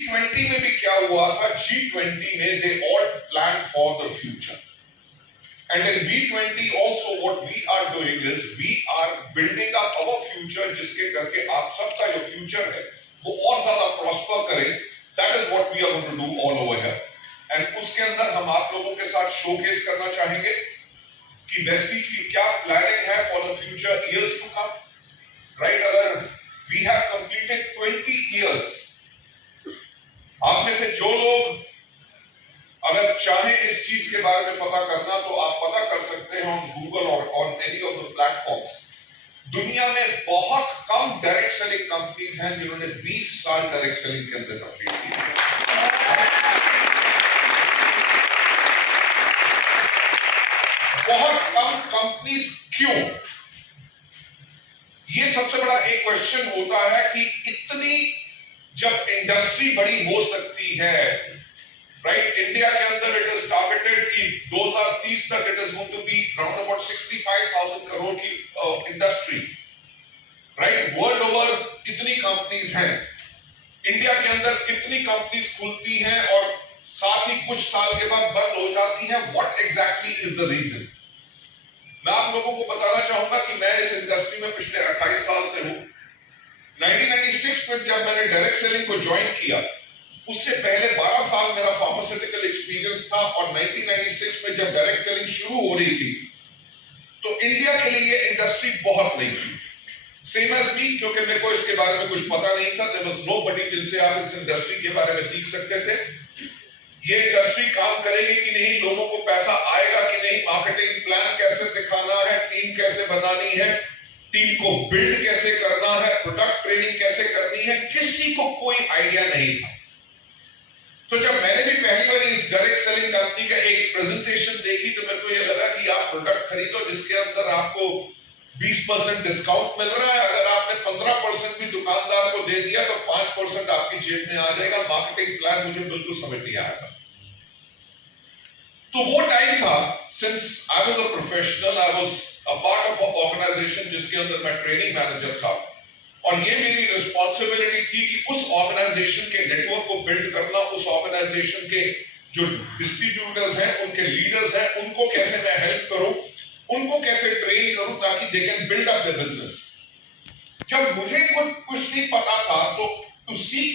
G20 में भी क्या हुआ था? G20 में they all planned for the future. And in B20 also what we are doing is we are building up our future जिसके करके आप सबका जो future है वो और ज्यादा prosper करे. That is what we are going to do all over here. And उसके अंदर हम आप लोगों के साथ showcase करना चाहेंगे कि वेस्टीज की क्या planning है for the future years to come. Right? अगर we have completed 20 years, आप में से जो लोग अगर चाहे इस चीज के बारे में पता करना तो आप पता कर सकते हैं ऑन गूगल और on any of the platforms. दुनिया में बहुत कम डायरेक्ट सेलिंग कंपनीज हैं जिन्होंने 20 साल डायरेक्ट सेलिंग के अंदर कंप्लीट किए. बहुत कम कंपनीज. क्यों? ये सबसे बड़ा एक क्वेश्चन होता है कि इतनी जब इंडस्ट्री बड़ी हो सकती है, राइट, इंडिया के अंदर इट इज टारगेटेड कि 2030 तक it is going to be around about 65,000 crore की इंडस्ट्री, राइट. वर्ल्ड ओवर कितनी कंपनीज हैं, इंडिया के अंदर कितनी कंपनीज खुलती हैं और साथ ही कुछ साल के बाद बंद हो जाती हैं. What exactly is the reason? मैं आप लोगों को बताना चाहूंगा कि मैं इस इंडस्ट्री में पिछले 28 साल से हूं. 1996 में जब मैंने डायरेक्ट सेलिंग को ज्वाइन किया, उससे पहले 12 साल मेरा फार्मास्यूटिकल एक्सपीरियंस था और 1996 में जब डायरेक्ट सेलिंग शुरू हो रही थी तो इंडिया के लिए ये इंडस्ट्री बहुत नई थी. सेम एज मी, क्योंकि मेरे को इसके बारे में कुछ पता नहीं था. देयर वाज नोबडी जिनसे आप इस इंडस्ट्री के बारे में सीख सकते थे. ये इंडस्ट्री काम करेगी कि नहीं, लोगों को पैसा आएगा कि नहीं, मार्केटिंग प्लान कैसे दिखाना है, टीम कैसे बनानी है, टीम को बिल्ड कैसे करना है, प्रोडक्ट ट्रेनिंग कैसे करनी है, किसी को कोई आइडिया नहीं था. तो जब मैंने भी पहली बार इस डायरेक्ट सेलिंग कंपनी का एक प्रेजेंटेशन देखी तो मेरे को ये लगा कि आप प्रोडक्ट खरीदो जिसके अंदर आपको 20% डिस्काउंट मिल रहा है. अगर आपने 15% भी दुकानदार को दे दिया तो 5% आपकी जेब में आ जाएगा. मार्केटिंग प्लान मुझे बिल्कुल समझ नहीं आया था. तो वो टाइम था, since I was a professional, I was a part of a organisation जिसके अंदर मैं ट्रेनिंग मैनेजर था और ये मेरी रिस्पॉन्सिबिलिटी थी कि उस ऑर्गेनाइजेशन के नेटवर्क को बिल्ड करना, उस ऑर्गेनाइजेशन के जो डिस्ट्रीब्यूटर्स हैं, उनके लीडर्स हैं, उनको कैसे मैं हेल्प करूं, उनको कैसे ट्रेन करूं ताकि they can build up the business. जब मुझे कुछ नहीं पता था तो टू सीक